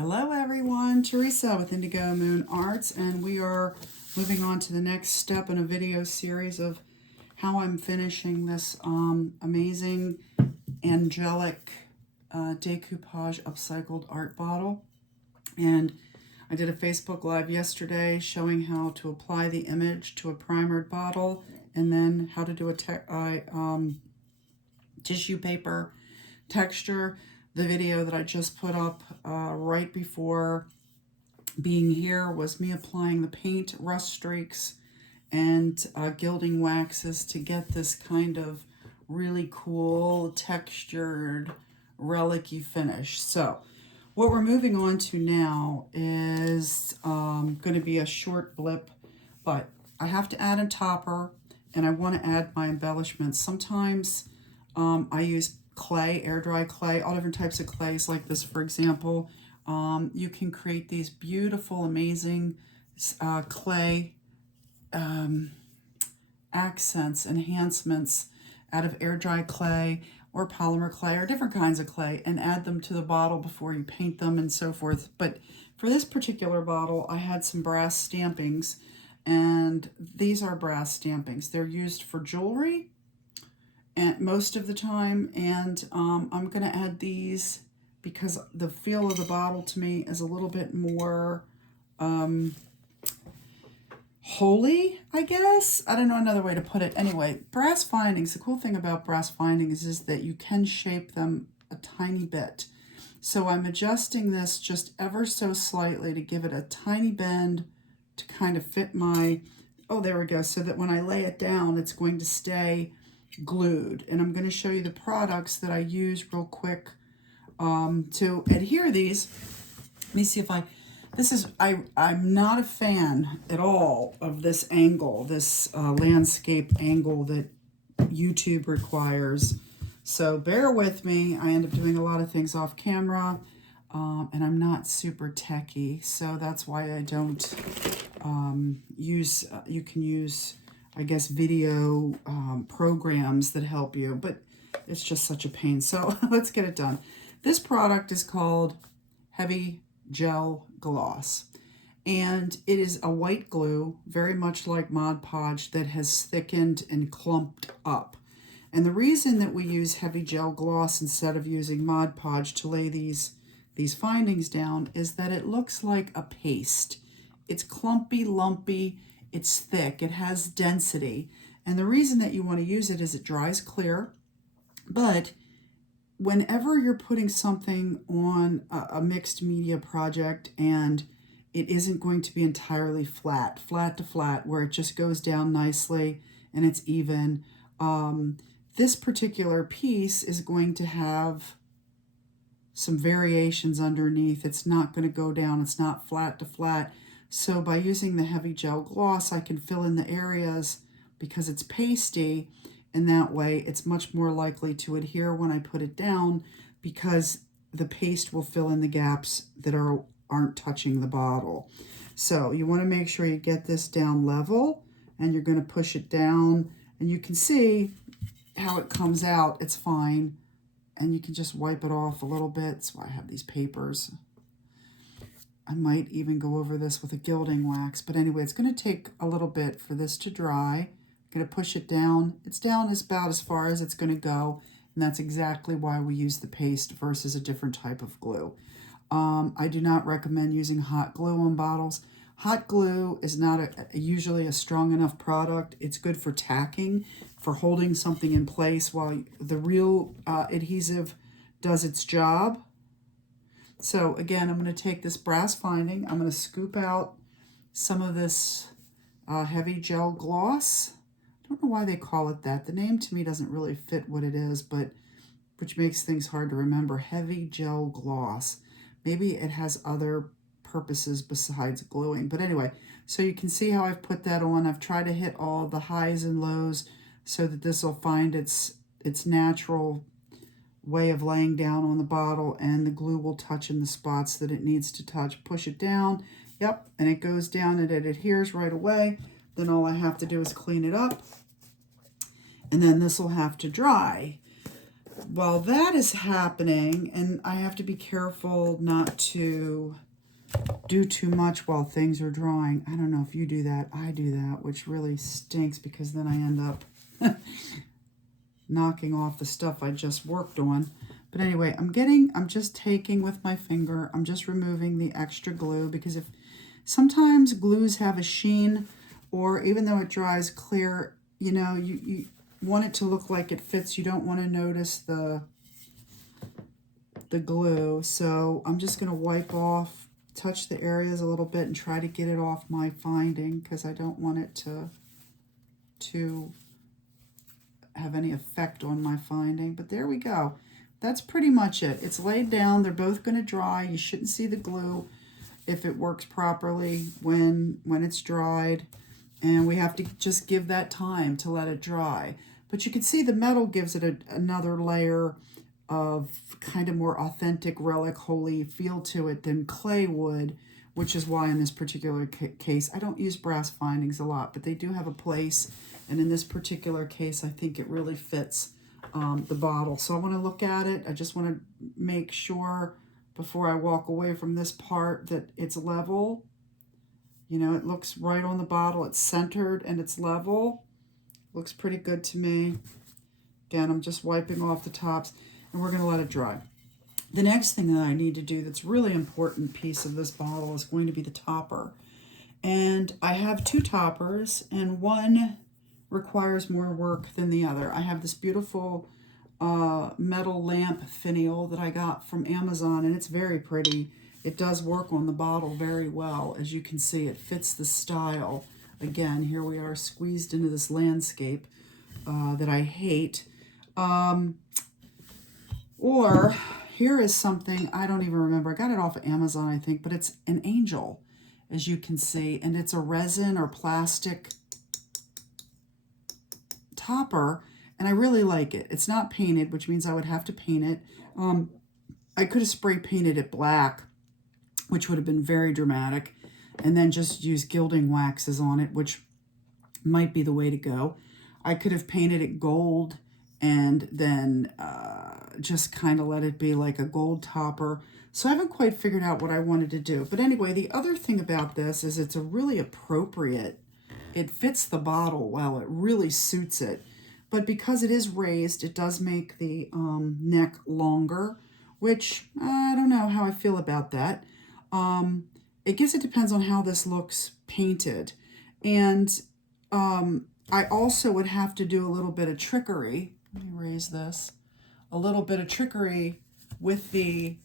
Hello everyone, Teresa with Indigo Moon Arts, and we are moving on to the next step in a video series of how I'm finishing this amazing angelic decoupage upcycled art bottle. And I did a Facebook Live yesterday showing how to apply the image to a primered bottle and then how to do a tissue paper texture. The video that I just put up right before being here was me applying the paint, rust streaks, and gilding waxes to get this kind of really cool textured relic-y finish. So what we're moving on to now is going to be a short blip, but I have to add a topper and I want to add my embellishments. Sometimes I use clay, air dry clay, all different types of clays like this, for example. You can create these beautiful, amazing clay accents, enhancements out of air dry clay or polymer clay or different kinds of clay and add them to the bottle before you paint them and so forth. But for this particular bottle, I had some brass stampings, and these are brass stampings. They're used for jewelry and most of the time, and I'm going to add these because the feel of the bottle to me is a little bit more holy, I guess. I don't know another way to put it. Anyway, brass findings, the cool thing about brass findings is that you can shape them a tiny bit. So I'm adjusting this just ever so slightly to give it a tiny bend to kind of fit my, oh, there we go, so that when I lay it down, it's going to stay glued. And I'm going to show you the products that I use real quick to adhere these. Let me see if I'm not a fan at all of this angle, this landscape angle that YouTube requires. So bear with me. I end up doing a lot of things off camera, and I'm not super techy, so that's why I don't use, you can use, I guess, video programs that help you, but it's just such a pain. So let's get it done. This product is called Heavy Gel Gloss, and it is a white glue, very much like Mod Podge, that has thickened and clumped up. And the reason that we use Heavy Gel Gloss instead of using Mod Podge to lay these findings down is that it looks like a paste. It's clumpy, lumpy, it's thick, it has density. And the reason that you want to use it is it dries clear, but whenever you're putting something on a mixed media project and it isn't going to be entirely flat to flat, where it just goes down nicely and it's even, this particular piece is going to have some variations underneath. It's not going to go down. It's not flat to flat. So by using the Heavy Gel Gloss, I can fill in the areas because it's pasty, and that way it's much more likely to adhere when I put it down because the paste will fill in the gaps that aren't touching the bottle. So you want to make sure you get this down level, and you're going to push it down, and you can see how it comes out. It's fine, and you can just wipe it off a little bit. That's why I have these papers. I might even go over this with a gilding wax, but anyway, it's going to take a little bit for this to dry. I'm going to push it down. It's down about as far as it's going to go, and that's exactly why we use the paste versus a different type of glue. I do not recommend using hot glue on bottles. Hot glue is not usually a strong enough product. It's good for tacking, for holding something in place while the real adhesive does its job. So again, I'm going to take this brass finding. I'm going to scoop out some of this Heavy Gel Gloss. I don't know why they call it that. The name to me doesn't really fit what it is, but which makes things hard to remember. Heavy Gel Gloss. Maybe it has other purposes besides gluing. But anyway, so you can see how I've put that on. I've tried to hit all the highs and lows so that this will find its natural way of laying down on the bottle, and the glue will touch in the spots that it needs to touch. Push it down. Yep, and it goes down and it adheres right away. Then all I have to do is clean it up, and then this will have to dry. while that is happening, and I have to be careful not to do too much while things are drying. I don't know if you do that. I do that, which really stinks because then I end up knocking off the stuff I just worked on. But anyway, I'm just taking with my finger, I'm just removing the extra glue, because if sometimes glues have a sheen, or even though it dries clear, you know, you want it to look like it fits. You don't want to notice the glue. So I'm just going to wipe off, touch the areas a little bit and try to get it off my finding, because I don't want it to have any effect on my finding. But there we go. That's pretty much it. It's laid down. They're both going to dry. You shouldn't see the glue if it works properly when it's dried. And we have to just give that time to let it dry. But you can see the metal gives it another layer of kind of more authentic relic holy feel to it than clay would, which is why in this particular case, I don't use brass findings a lot, but they do have a place. And in this particular case, I think it really fits the bottle. So I want to look at it. I just want to make sure before I walk away from this part that it's level. You know, it looks right on the bottle. It's centered and it's level. Looks pretty good to me. Again, I'm just wiping off the tops, and we're going to let it dry. The next thing that I need to do that's really important piece of this bottle is going to be the topper. And I have two toppers, and one requires more work than the other. I have this beautiful metal lamp finial that I got from Amazon, and it's very pretty. It does work on the bottle very well. As you can see, it fits the style. Again, here we are squeezed into this landscape that I hate. Or here is something, I don't even remember. I got it off of Amazon, I think, but it's an angel, as you can see. And it's a resin or plastic topper, and I really like it. It's not painted, which means I would have to paint it. I could have spray painted it black, which would have been very dramatic, and then just use gilding waxes on it, which might be the way to go. I could have painted it gold and then just kind of let it be like a gold topper. So I haven't quite figured out what I wanted to do. But anyway, the other thing about this is it's a really appropriate, it fits the bottle well, it really suits it. But because it is raised, it does make the neck longer, which I don't know how I feel about that. I guess it depends on how this looks painted. And I also would have to do a little bit of trickery. Let me raise this. A little bit of trickery with the,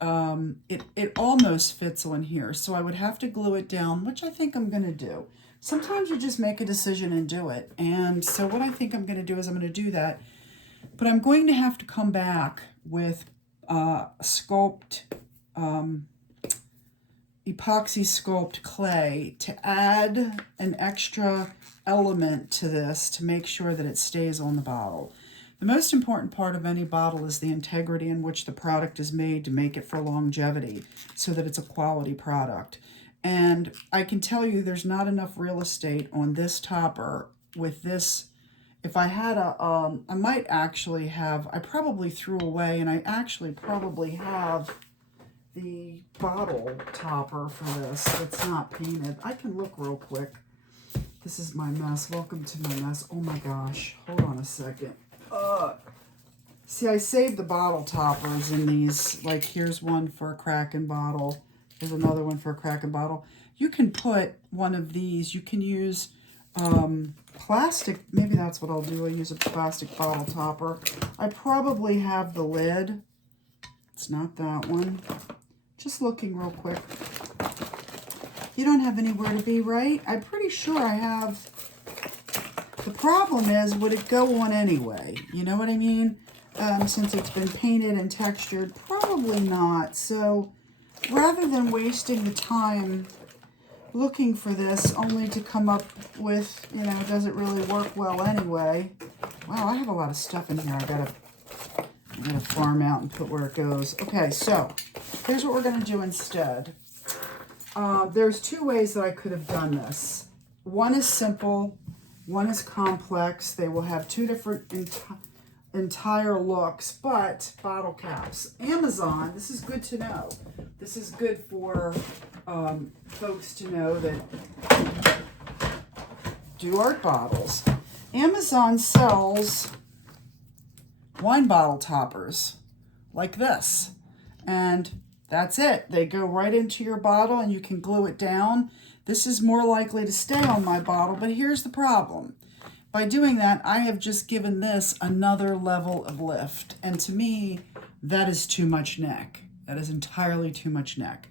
it almost fits on here. So I would have to glue it down, which I think I'm going to do. Sometimes you just make a decision and do it. And so what I think I'm going to do is I'm going to do that. But I'm going to have to come back with epoxy sculpt clay to add an extra element to this to make sure that it stays on the bottle. The most important part of any bottle is the integrity in which the product is made to make it for longevity so that it's a quality product. And I can tell you there's not enough real estate on this topper with this. If I had a, I might actually have, I probably threw away, and I actually probably have the bottle topper for this. It's not painted. I can look real quick. This is my mess. Welcome to my mess. Oh my gosh. Hold on a second. See, I saved the bottle toppers in these. Like, here's one for a Kraken bottle. There's another one for a Kraken bottle. You can put one of these. You can use plastic. Maybe that's what I'll do. I'll use a plastic bottle topper. I probably have the lid. It's not that one. Just looking real quick. You don't have anywhere to be, right? I'm pretty sure I have. The problem is, would it go on anyway? You know what I mean? Since it's been painted and textured, probably not. So rather than wasting the time looking for this only to come up with, you know, does it really work well anyway? Wow, I have a lot of stuff in here. I'm gonna farm out and put where it goes. Okay, so here's what we're gonna do instead. There's two ways that I could have done this. One is simple, one is complex. They will have two different entire looks, but bottle caps. Amazon, this is good to know. This is good for folks to know that do art bottles. Amazon sells wine bottle toppers like this, and that's it. They go right into your bottle and you can glue it down. This is more likely to stay on my bottle, but here's the problem. By doing that, I have just given this another level of lift, and to me, that is too much neck. That is entirely too much neck.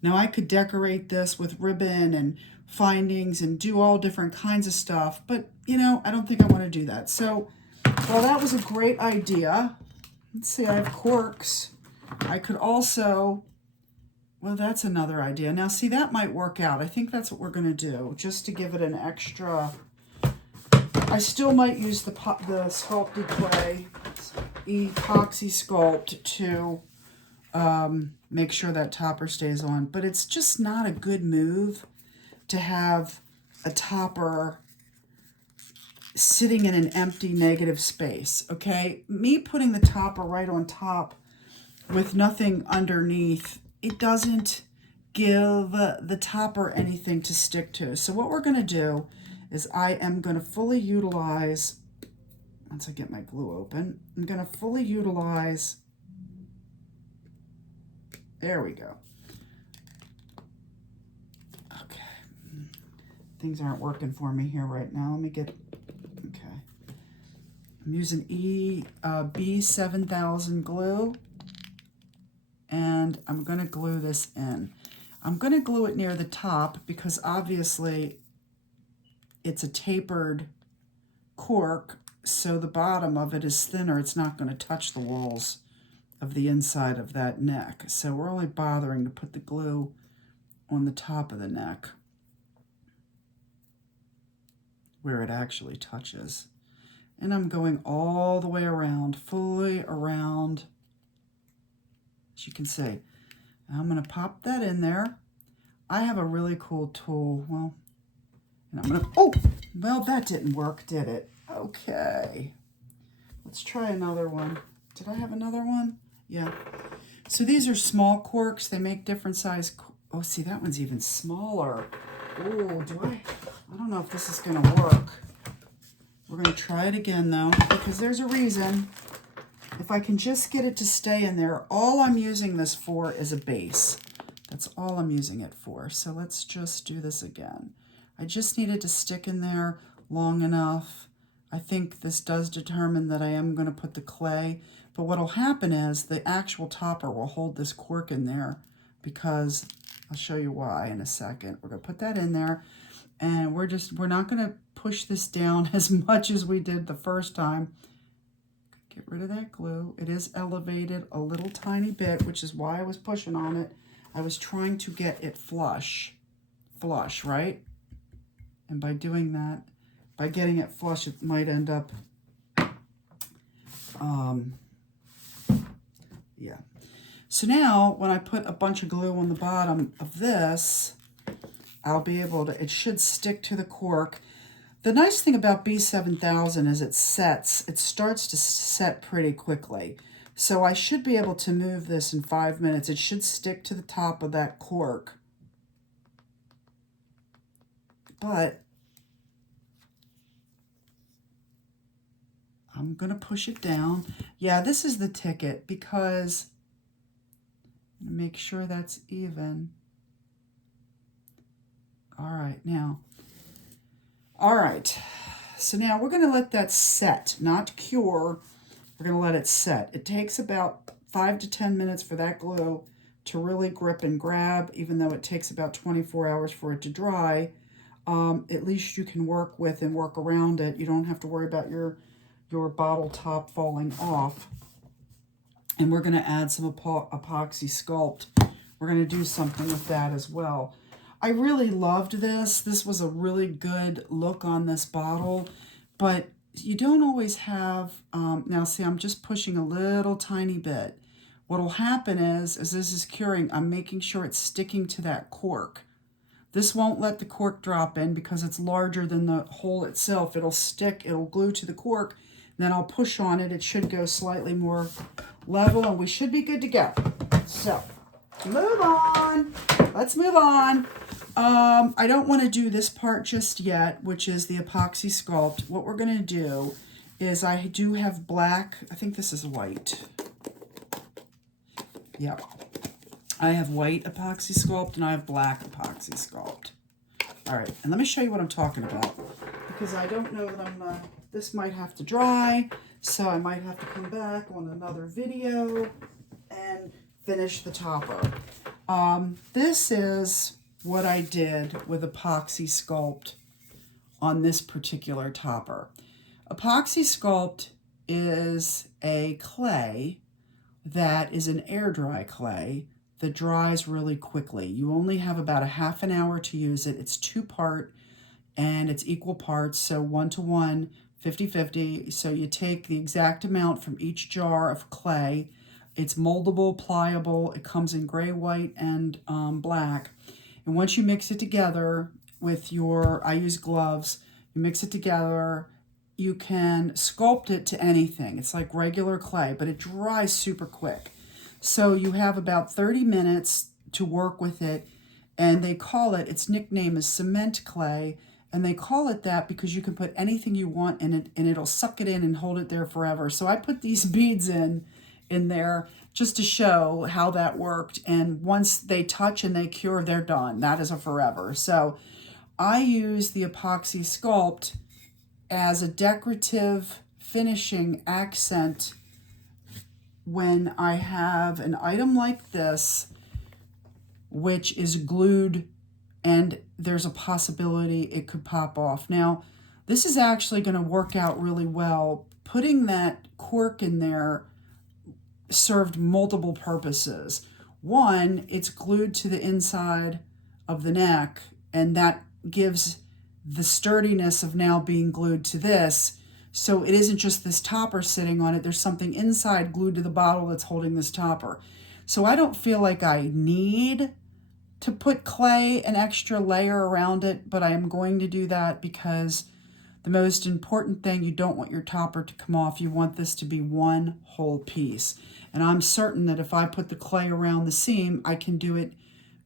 Now, I could decorate this with ribbon and findings and do all different kinds of stuff, but, you know, I don't think I want to do that. So, well, that was a great idea. Let's see, I have corks. I could also, well, that's another idea. Now, see, that might work out. I think that's what we're going to do, just to give it an extra. I still might use the sculpted clay, epoxy sculpt to make sure that topper stays on. But it's just not a good move to have a topper sitting in an empty negative space, okay? Me putting the topper right on top with nothing underneath, it doesn't give the topper anything to stick to. So what we're going to do is I am going to fully utilize, once I get my glue open, I'm going to fully utilize, there we go. Okay. Things aren't working for me here right now. Let me get, okay. I'm using B7000 glue, and I'm going to glue this in. I'm going to glue it near the top because obviously it's a tapered cork, so the bottom of it is thinner. It's not going to touch the walls of the inside of that neck. So we're only bothering to put the glue on the top of the neck where it actually touches. And I'm going all the way around, fully around, as you can see. I'm going to pop that in there. I have a really cool tool. Well, and I'm going to, oh, well, that didn't work, did it? Okay. Let's try another one. Did I have another one? Yeah. So these are small corks. They make different size. Oh, see, that one's even smaller. Oh, I don't know if this is going to work. We're going to try it again, though, because there's a reason. If I can just get it to stay in there, all I'm using this for is a base. That's all I'm using it for. So let's just do this again. I just need it to stick in there long enough. I think this does determine that I am going to put the clay. But what will happen is the actual topper will hold this cork in there because I'll show you why in a second. We're going to put that in there, and we're not going to push this down as much as we did the first time. Get rid of that glue. It is elevated a little tiny bit, which is why I was pushing on it. I was trying to get it flush, right? And by doing that, by getting it flush, it might end up, yeah. So now, when I put a bunch of glue on the bottom of this, I'll be able to, it should stick to the cork. The nice thing about B7000 is it starts to set pretty quickly. So I should be able to move this in 5 minutes. It should stick to the top of that cork. But I'm going to push it down. Yeah, this is the ticket because make sure that's even. All right, now. All right, so now we're going to let that set, not cure. We're going to let it set. It takes about 5 to 10 minutes for that glue to really grip and grab, even though it takes about 24 hours for it to dry. At least you can work with and work around it. You don't have to worry about your bottle top falling off. And we're going to add some epoxy sculpt. We're going to do something with that as well. I really loved this. This was a really good look on this bottle, but you don't always have, now see, I'm just pushing a little tiny bit. What will happen is, as this is curing, I'm making sure it's sticking to that cork. This won't let the cork drop in because it's larger than the hole itself. It'll stick, it'll glue to the cork. Then I'll push on it. It should go slightly more level, and we should be good to go. So, move on. Let's move on. I don't want to do this part just yet, which is the epoxy sculpt. What we're going to do is I do have black. I think this is white. Yep. I have white epoxy sculpt and I have black epoxy sculpt. All right, and let me show you what I'm talking about, because I don't know that this might have to dry, so I might have to come back on another video and finish the topper. This is what I did with epoxy sculpt on this particular topper. Epoxy sculpt is a clay that is an air dry clay that dries really quickly. You only have about a half an hour to use it. It's 2-part and it's equal parts, so 1-to-1, 50-50. So you take the exact amount from each jar of clay. It's moldable, pliable. It comes in gray, white, and black. And once you mix it together with I use gloves, you mix it together, you can sculpt it to anything. It's like regular clay, but it dries super quick. So you have about 30 minutes to work with it, and they call it, its nickname is cement clay, and they call it that because you can put anything you want in it, and it'll suck it in and hold it there forever. So I put these beads in there just to show how that worked, and once they touch and they cure, they're done. That is a forever. So I use the epoxy sculpt as a decorative finishing accent when I have an item like this, which is glued and there's a possibility it could pop off. Now, this is actually going to work out really well. Putting that cork in there served multiple purposes. One, it's glued to the inside of the neck, and that gives the sturdiness of now being glued to this. So it isn't just this topper sitting on it. There's something inside glued to the bottle that's holding this topper. So I don't feel like I need to put clay, an extra layer around it, but I am going to do that because the most important thing, you don't want your topper to come off. You want this to be one whole piece. And I'm certain that if I put the clay around the seam, I can do it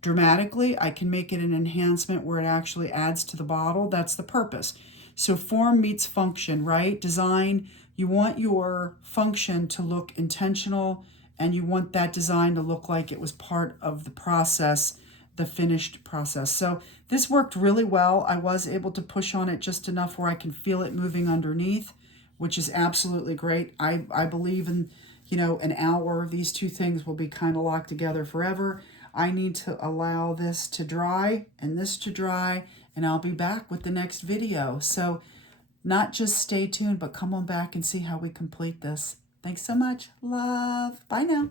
dramatically. I can make it an enhancement where it actually adds to the bottle. That's the purpose. So form meets function, right? Design, you want your function to look intentional, and you want that design to look like it was part of the process, the finished process. So this worked really well. I was able to push on it just enough where I can feel it moving underneath, which is absolutely great. I believe in, an hour, these two things will be kind of locked together forever. I need to allow this to dry and this to dry, and I'll be back with the next video. So not just stay tuned, but come on back and see how we complete this. Thanks so much. Love. Bye now.